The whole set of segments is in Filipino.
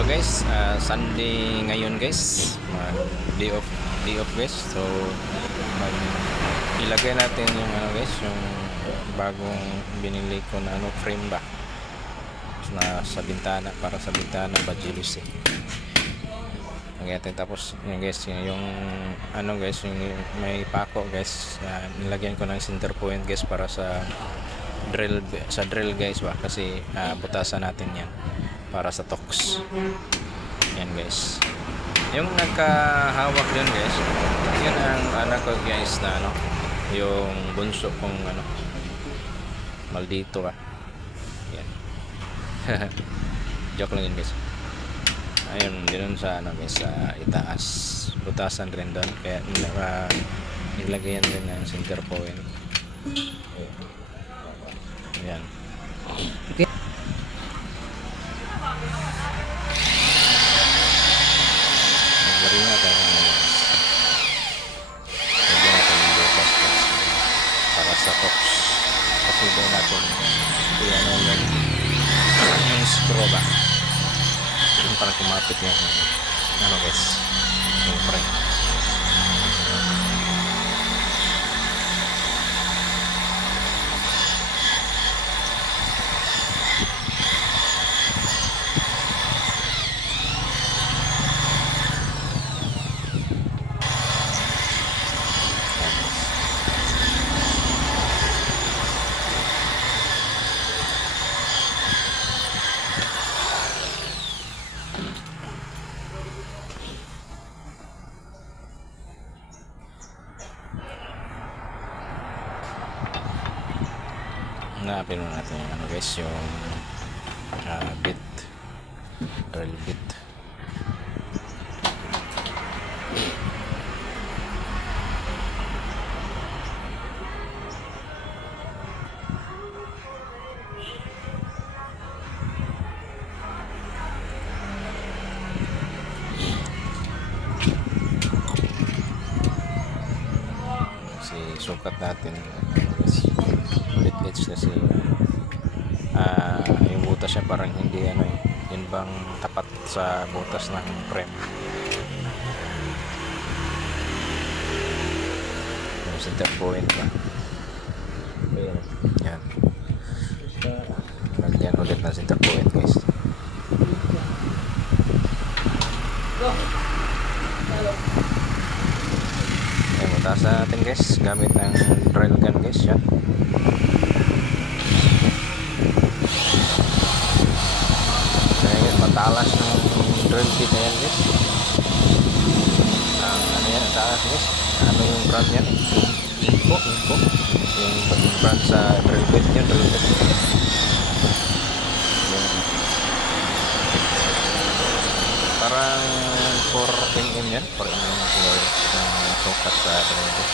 Hello guys, Sunday ngayon guys, day off guys. So mag ilagay natin yung guys, yung bagong binili ko na frame ba na sa bintana, para sa bintana ba Bajilis eh. Tapos yung guys, yung guys, yung may pako guys, nilagyan ko ng center point guys para sa drill guys ba, kasi butasan natin yan para sa tox. Yan guys, yung nagkahawak dyan guys, yun ang anak ko guys na yung bunso kong maldito ka. Yan. Joke lang yun guys. Ayun, din sa guys, itaas, butasan rin doon, kaya nilagyan din ng center point. Yan. Okay. Lagyan natin para sa tox, kasi doon natin yung screw ba, para kumapit yung guys, yung frame. Hanapin mo natin yung guys, yung bit, drill bit. Kasi sukat natin ulit kasi yung butas niya parang hindi yun bang tapat sa butas ng frame, yung center point pa. Yan, lagyan ulit ng center point guys. Butasan natin guys gamit ng drill gun guys. Yan. Matalas ng drill bit na yan guys. Yan, matalas guys. Yung brand yan? Info. Yung brand sa drill bit yan, drill bit. Parang 4mm yan. 4mm siguro ng sukat sa drill bit.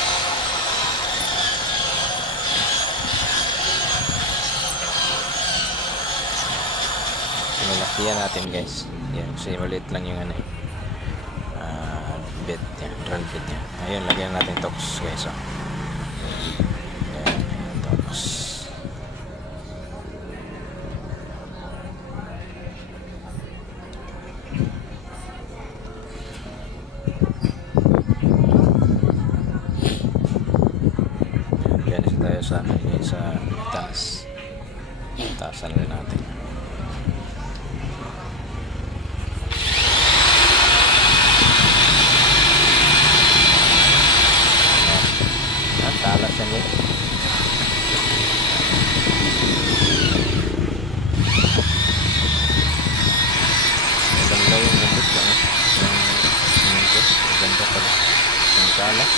Nalakihan natin guys. Yan, kasi maliit lang yung bit niya, drill bit niya. Ayun, lagyan natin tox guys. Yan, tox. Yan, tayo sa taas. Taasan rin natin. Talas yan guys. Ganda yung gambit lang ganda pala yung talas.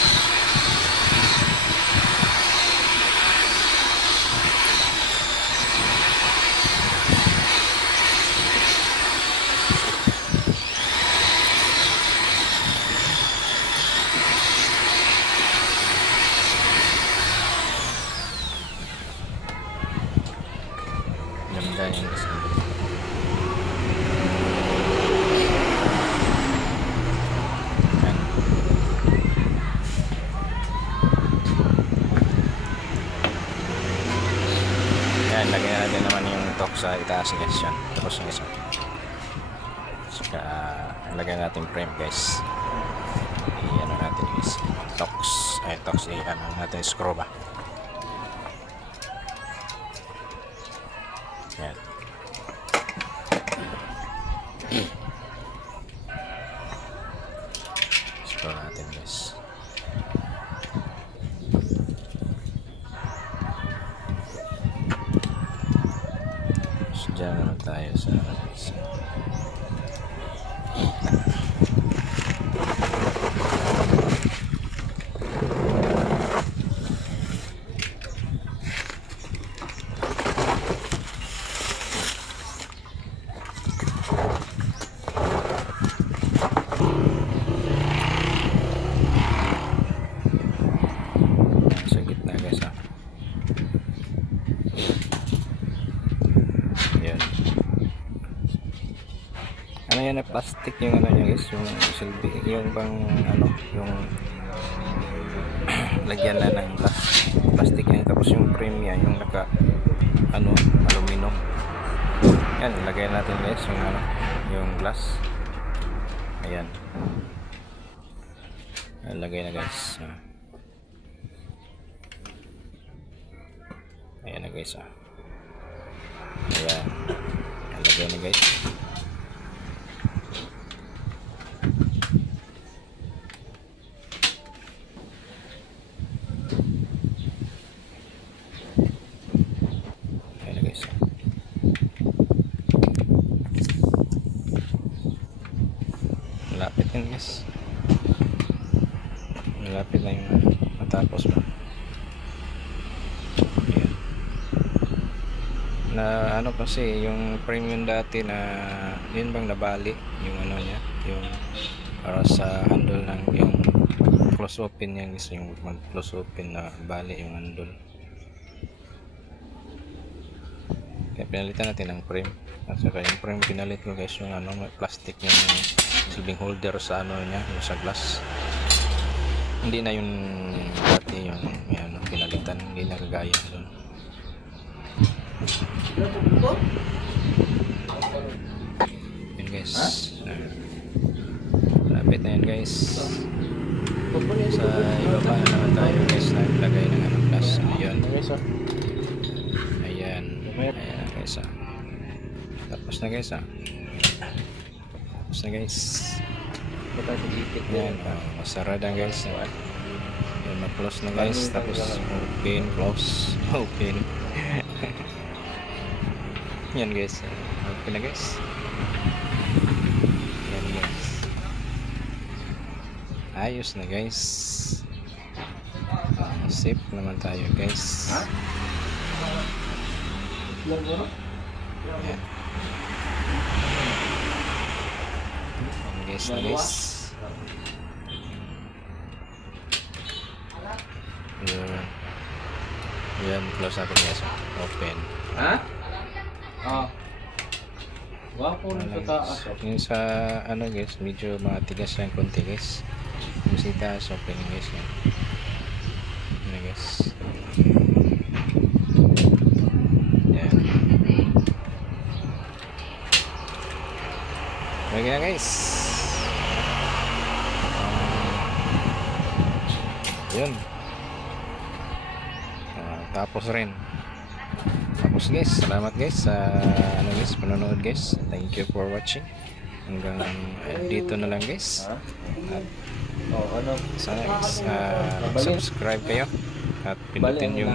Ganda yung guys. Yan, lagyan natin naman yung tok sa itaas guys. Yan, tapos yung isa. So, Lagyan natin frame guys. Iyan natin guys. Tox. Iyan natin screw ba. Yan. Screw natin guys. So, dyan naman tayo sa gitna guys ha. Yan. Ano yan na plastic yung ano niya guys, yung silbi, yung bang ano, yung lagyan na ng plastic yan, tapos yung frame yan, yung naka ano, aluminum. Yan, lagay natin guys yung ano, yung glass. Ayan. Lagay na guys. Ayan na guys. Ayan. Lagay na guys. Ayan na guys. Malapit yan guys. Malapit na yung matapos ba. Ayan. Na ano kasi yung frame yung dati na yun bang nabali yung ano niya, yung para sa handle ng yung close open niya guys, yung mag close open na bali yung handle. Kaya pinalitan natin ang frame. At saka yung frame pinalit ko guys, yung ano, plastic yung silbing holder sa ano niya, yung sa glass. Hindi na yung dati yung ano, pinalitan, hindi na kagaya doon. Yan guys. Lapit na yan guys. Sa ibaba na naman tayo guys, naglagay ng ano, glass. Ayan. Ayan. Ayan guys. Tapos na guys. Tapos na guys. Yan. Masarada guys. Yan, ma-close na guys. Tapos open, close, open. Yan guys. Open na guys. Yan guys. Ayos na guys. Safe naman tayo guys. Yan. Yan guys na guys. Yan, close natin guys. Open. Ha? Wapo rin sa taas. Yung sa ano guys, medyo matigas yung konti guys. Yung sa taas, open guys. Yan guys. Yan. Lagi na guys. Yun. Tapos rin. Tapos guys, salamat guys sa ano guys, panonood guys. Thank you for watching. Hanggang dito na lang guys. At sana guys, subscribe kayo at pinutin yung